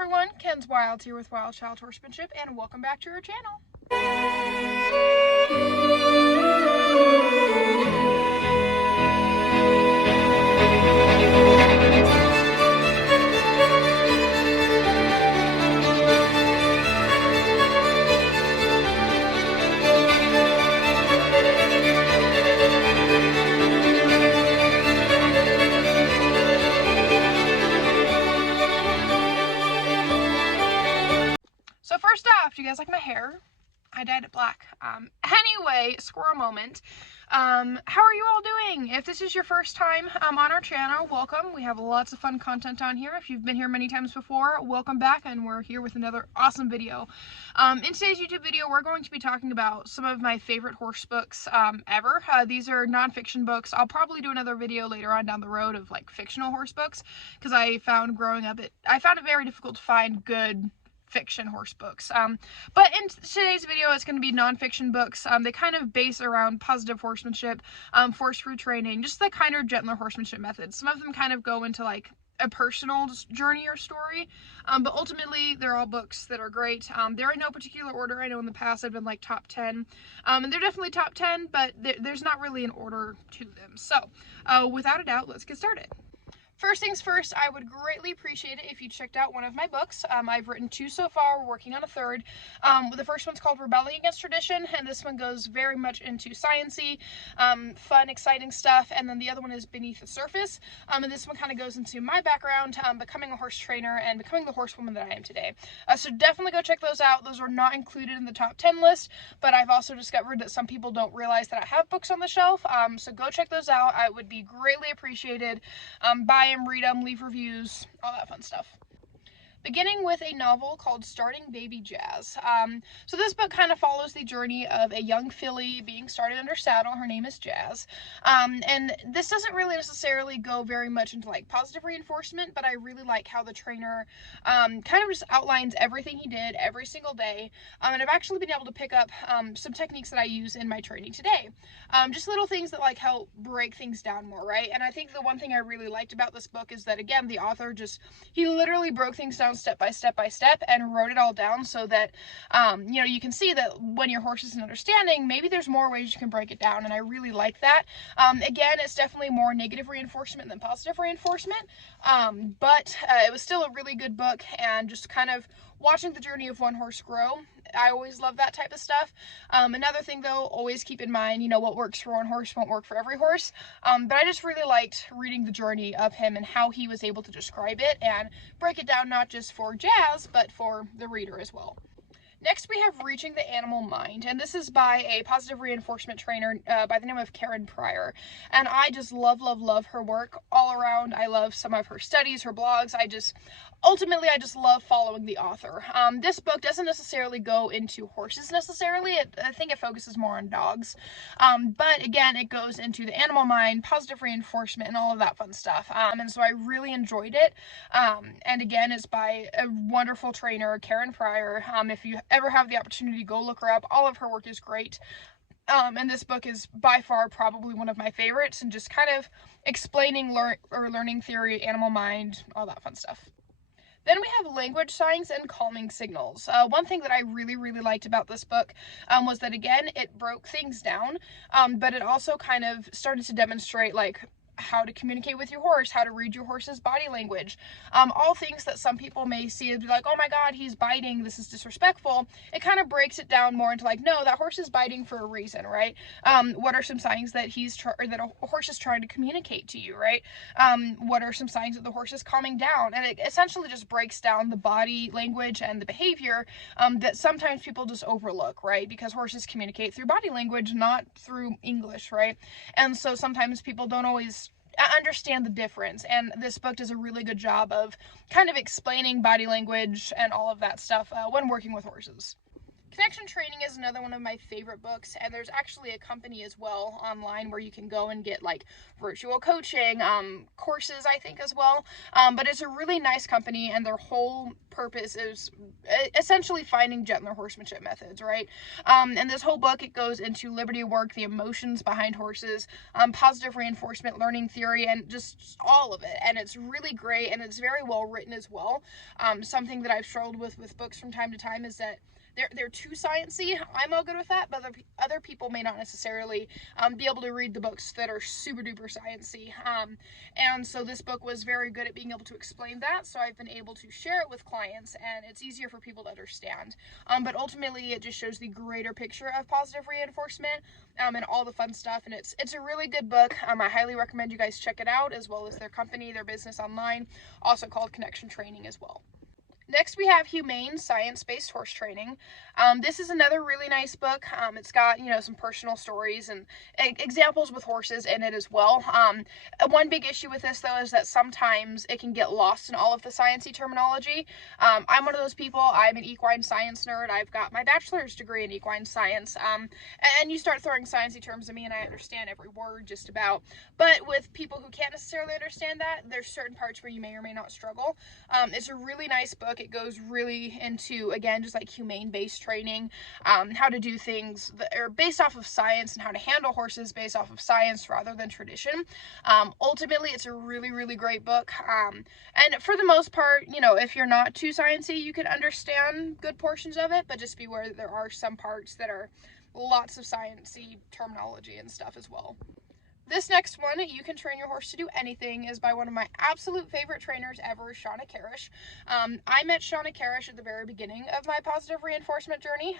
everyone, Ken's Wilde here with Wilde Child Horsemanship, and welcome back to our channel. So first off, do you guys like my hair? I dyed it black. Anyway, squirrel moment. How are you all doing? If this is your first time on our channel, welcome. We have lots of fun content on here. If you've been here many times before, welcome back, and we're here with another awesome video. In today's YouTube video, we're going to be talking about some of my favorite horse books ever. These are non-fiction books. I'll probably do another video later on down the road of like fictional horse books, because I found growing up, I found it very difficult to find good fiction horse books. But in today's video, it's going to be non-fiction books. They kind of base around positive horsemanship, force-free training, just the kind of gentler horsemanship methods. Some of them kind of go into like a personal journey or story, but ultimately they're all books that are great. They're in no particular order. I know in the past I've been like top 10, and they're definitely top 10, but there's not really an order to them. So without a doubt, let's get started. First things first, I would greatly appreciate it if you checked out one of my books. I've written 2 so far, we're working on a 3rd. The first one's called Rebelling Against Tradition, and this one goes very much into science-y, fun, exciting stuff. And then the other one is Beneath the Surface, and this one kind of goes into my background, becoming a horse trainer and becoming the horsewoman that I am today. So definitely go check those out. Those are not included in the top 10 list, but I've also discovered that some people don't realize that I have books on the shelf, so go check those out. I would be greatly appreciated. Buy them, read them, leave reviews, all that fun stuff. Beginning with a novel called Starting Baby Jaz. So this book kind of follows the journey of a young filly being started under saddle. Her name is Jaz. And this doesn't really necessarily go very much into like positive reinforcement, but I really like how the trainer kind of just outlines everything he did every single day. And I've actually been able to pick up some techniques that I use in my training today. Just little things that like help break things down more, right? And I think the one thing I really liked about this book is that, again, the author he literally broke things down step by step by step and wrote it all down so that you can see that when your horse isn't understanding, maybe there's more ways you can break it down, and I really like that. Again, it's definitely more negative reinforcement than positive reinforcement, but it was still a really good book, and just kind of watching the journey of one horse grow. I always love that type of stuff. Another thing though, always keep in mind, what works for one horse won't work for every horse. But I just really liked reading the journey of him and how he was able to describe it and break it down, not just for Jaz, but for the reader as well. Next, we have Reaching the Animal Mind, and this is by a positive reinforcement trainer by the name of Karen Pryor. And I just love her work all around. I love some of her studies, her blogs. Ultimately, I just love following the author. This book doesn't necessarily go into horses necessarily. I think it focuses more on dogs. But again, it goes into the animal mind, positive reinforcement, and all of that fun stuff. And so I really enjoyed it. And again, it's by a wonderful trainer, Karen Pryor. If you ever have the opportunity, go look her up. All of her work is great. And this book is by far probably one of my favorites, and just kind of explaining learning theory, animal mind, all that fun stuff. Then we have Language, Signs, and Calming Signals. One thing that I really liked about this book was that, again, it broke things down, but it also kind of started to demonstrate like how to communicate with your horse, how to read your horse's body language, all things that some people may see and be like, oh my god, he's biting, this is disrespectful. It kind of breaks it down more into like, no, that horse is biting for a reason, right? What are some signs that that a horse is trying to communicate to you, right? What are some signs that the horse is calming down? And it essentially just breaks down the body language and the behavior that sometimes people just overlook, right? Because horses communicate through body language, not through English, right? And so sometimes people don't always understand the difference, and this book does a really good job of kind of explaining body language and all of that stuff when working with horses. Connection Training is another one of my favorite books, and there's actually a company as well online where you can go and get like virtual coaching, courses, I think, as well. But it's a really nice company, and their whole purpose is essentially finding gentler horsemanship methods, right? And this whole book, it goes into liberty work, the emotions behind horses, positive reinforcement learning theory, and just all of it. And it's really great, and it's very well written as well. Something that I've struggled with books from time to time is that they're too sciencey. I'm all good with that, but other people may not necessarily be able to read the books that are super duper sciencey. And so this book was very good at being able to explain that, so I've been able to share it with clients, and it's easier for people to understand. But ultimately, it just shows the greater picture of positive reinforcement and all the fun stuff, and it's a really good book. I highly recommend you guys check it out, as well as their company, their business online, also called Connection Training as well. Next, we have Humane Science-Based Horse Training. This is another really nice book. It's got, some personal stories and examples with horses in it as well. One big issue with this, though, is that sometimes it can get lost in all of the sciencey terminology. I'm one of those people. I'm an equine science nerd. I've got my bachelor's degree in equine science. And you start throwing sciencey terms at me, and I understand every word just about. But with people who can't necessarily understand that, there's certain parts where you may or may not struggle. It's a really nice book. It goes really into, again, just like humane-based training, how to do things that are based off of science, and how to handle horses based off of science rather than tradition. Ultimately, it's a really, really great book. And for the most part, if you're not too sciencey, you can understand good portions of it, but just be aware that there are some parts that are lots of sciencey terminology and stuff as well. This next one, You Can Train Your Horse to Do Anything, is by one of my absolute favorite trainers ever, Shauna Karish. I met Shauna Karish at the very beginning of my positive reinforcement journey.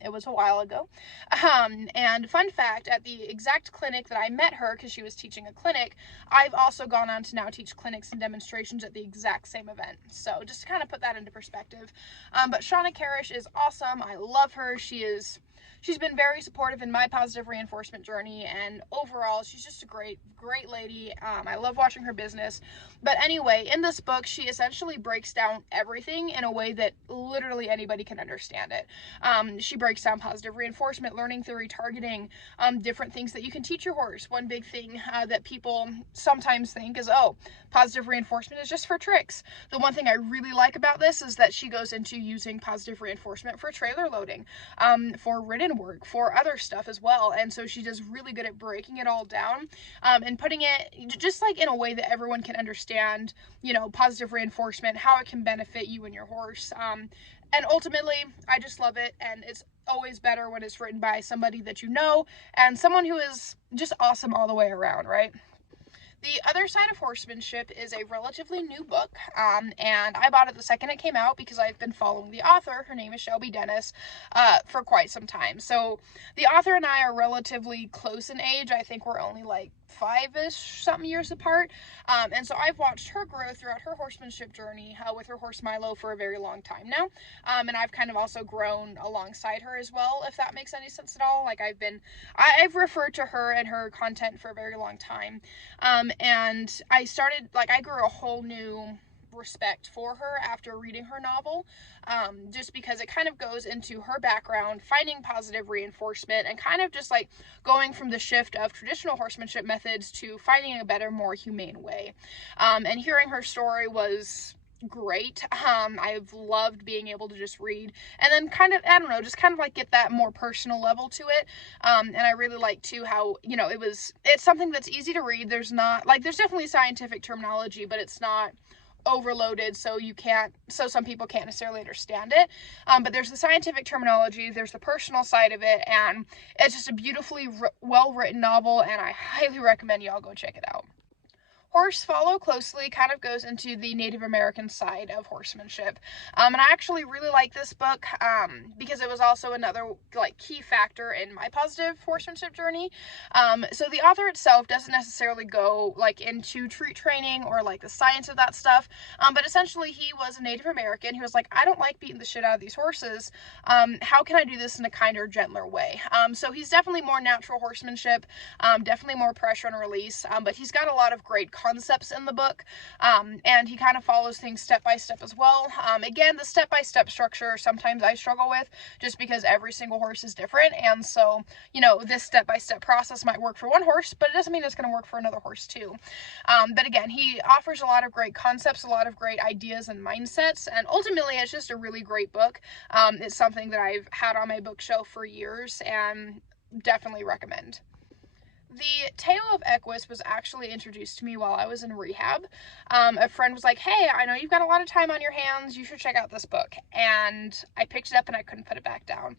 It was a while ago. And fun fact, at the exact clinic that I met her, because she was teaching a clinic, I've also gone on to now teach clinics and demonstrations at the exact same event. So just to kind of put that into perspective. But Shauna Karish is awesome. I love her. She's been very supportive in my positive reinforcement journey, and overall, she's just a great lady. I love watching her business. But anyway, in this book, she essentially breaks down everything in a way that literally anybody can understand it. She breaks down positive reinforcement, learning theory, targeting, different things that you can teach your horse. One big thing that people sometimes think is, oh, positive reinforcement is just for tricks. The one thing I really like about this is that she goes into using positive reinforcement for trailer loading, for ridden work, for other stuff as well. And so she does really good at breaking it all down, and putting it just like in a way that everyone can understand, positive reinforcement, how it can benefit you and your horse. And ultimately, I just love it, and it's always better when it's written by somebody that you know, and someone who is just awesome all the way around, right? The Other Side of Horsemanship is a relatively new book, and I bought it the second it came out because I've been following the author. Her name is Shelby Dennis, for quite some time. So the author and I are relatively close in age. I think we're only like 5-ish something years apart. And so I've watched her grow throughout her horsemanship journey with her horse Milo for a very long time now. And I've kind of also grown alongside her as well, if that makes any sense at all. Like I've referred to her and her content for a very long time. And I grew a whole new respect for her after reading her novel, just because it kind of goes into her background, finding positive reinforcement, and kind of just like going from the shift of traditional horsemanship methods to finding a better, more humane way. And hearing her story was great. I've loved being able to just read and then kind of, just kind of like get that more personal level to it. And I really like too how, it's something that's easy to read. There's definitely scientific terminology, but it's not overloaded, so some people can't necessarily understand it. But there's the scientific terminology, there's the personal side of it, and it's just a beautifully well-written novel, and I highly recommend y'all go check it out. Horse Follow Closely kind of goes into the Native American side of horsemanship. And I actually really like this book because it was also another key factor in my positive horsemanship journey. So the author itself doesn't necessarily go into treat training or the science of that stuff. But essentially he was a Native American who was like, I don't like beating the shit out of these horses. How can I do this in a kinder, gentler way? So he's definitely more natural horsemanship, definitely more pressure and release. But he's got a lot of great concepts in the book, and he kind of follows things step by step as well. Again, the step-by-step structure sometimes I struggle with, just because every single horse is different, and so, you know, this step-by-step process might work for one horse, but it doesn't mean it's going to work for another horse too. But again, he offers a lot of great concepts, a lot of great ideas and mindsets, and ultimately it's just a really great book. It's something that I've had on my bookshelf for years and definitely recommend. The Tao of Equus was actually introduced to me while I was in rehab. A friend was like, hey, I know you've got a lot of time on your hands, you should check out this book. And I picked it up and I couldn't put it back down.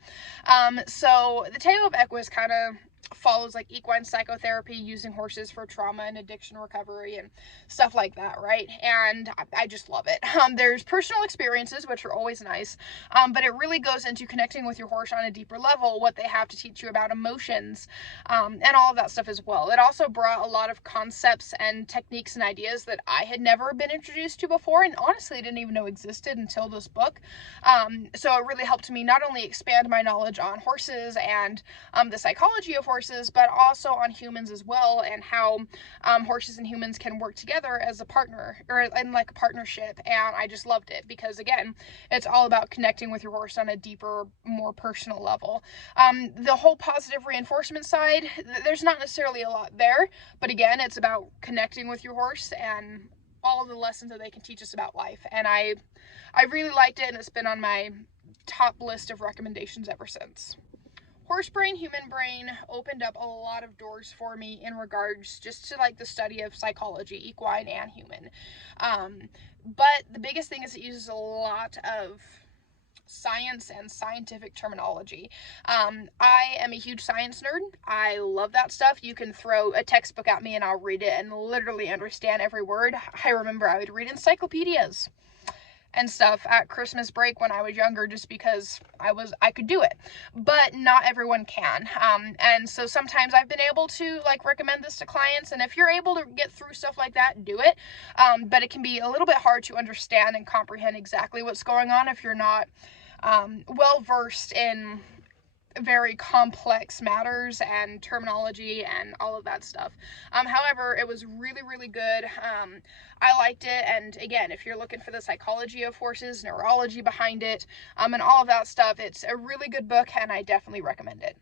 So the Tao of Equus kind of follows like equine psychotherapy, using horses for trauma and addiction recovery and stuff like that, right? And I just love it. There's personal experiences, which are always nice, but it really goes into connecting with your horse on a deeper level, what they have to teach you about emotions, and all of that stuff as well. It also brought a lot of concepts and techniques and ideas that I had never been introduced to before, and honestly didn't even know existed until this book. So it really helped me not only expand my knowledge on horses and the psychology of horses, but also on humans as well, and how horses and humans can work together as a partner, or in like a partnership. And I just loved it because, again, it's all about connecting with your horse on a deeper, more personal level. The whole positive reinforcement side, there's not necessarily a lot there, but again, it's about connecting with your horse and all the lessons that they can teach us about life. And I really liked it, and it's been on my top list of recommendations ever since. Horse Brain, Human Brain opened up a lot of doors for me in regards just to like the study of psychology, equine and human. But the biggest thing is it uses a lot of science and scientific terminology. I am a huge science nerd. I love that stuff. You can throw a textbook at me and I'll read it and literally understand every word. I remember I would read encyclopedias and stuff at Christmas break when I was younger, just because I could do it, but not everyone can. And so sometimes I've been able to like recommend this to clients, and if you're able to get through stuff like that, do it. But it can be a little bit hard to understand and comprehend exactly what's going on if you're not well versed in very complex matters and terminology and all of that stuff. However, it was really, really good. I liked it, and again, if you're looking for the psychology of horses, neurology behind it, and all of that stuff, it's a really good book, and I definitely recommend it.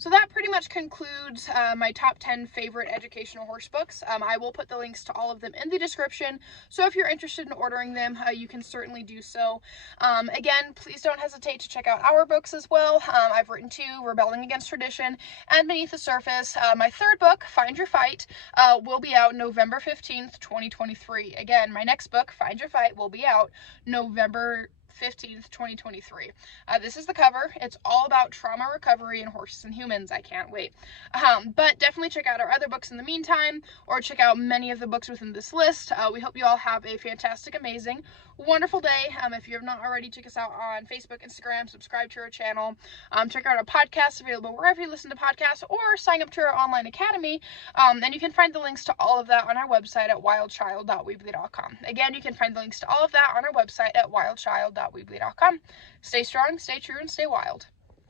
So that pretty much concludes my top 10 favorite educational horse books. I will put the links to all of them in the description, so if you're interested in ordering them, you can certainly do so. Again, please don't hesitate to check out our books as well. I've written 2, Rebelling Against Tradition and Beneath the Surface. My third book, Find Your Fight, will be out November 15th, 2023. Again, my next book, Find Your Fight, will be out November 15th, 2023. This is the cover. It's all about trauma recovery in horses and humans. I can't wait. But definitely check out our other books in the meantime, or check out many of the books within this list. We hope you all have a fantastic, amazing, wonderful day. If you have not already, check us out on Facebook, Instagram, subscribe to our channel, check out our podcast available wherever you listen to podcasts, or sign up to our online academy. And you can find the links to all of that on our website at wildchild.weebly.com. Again, you can find the links to all of that on our website at wildchild.weebly.com. Stay strong, stay true, and stay wild.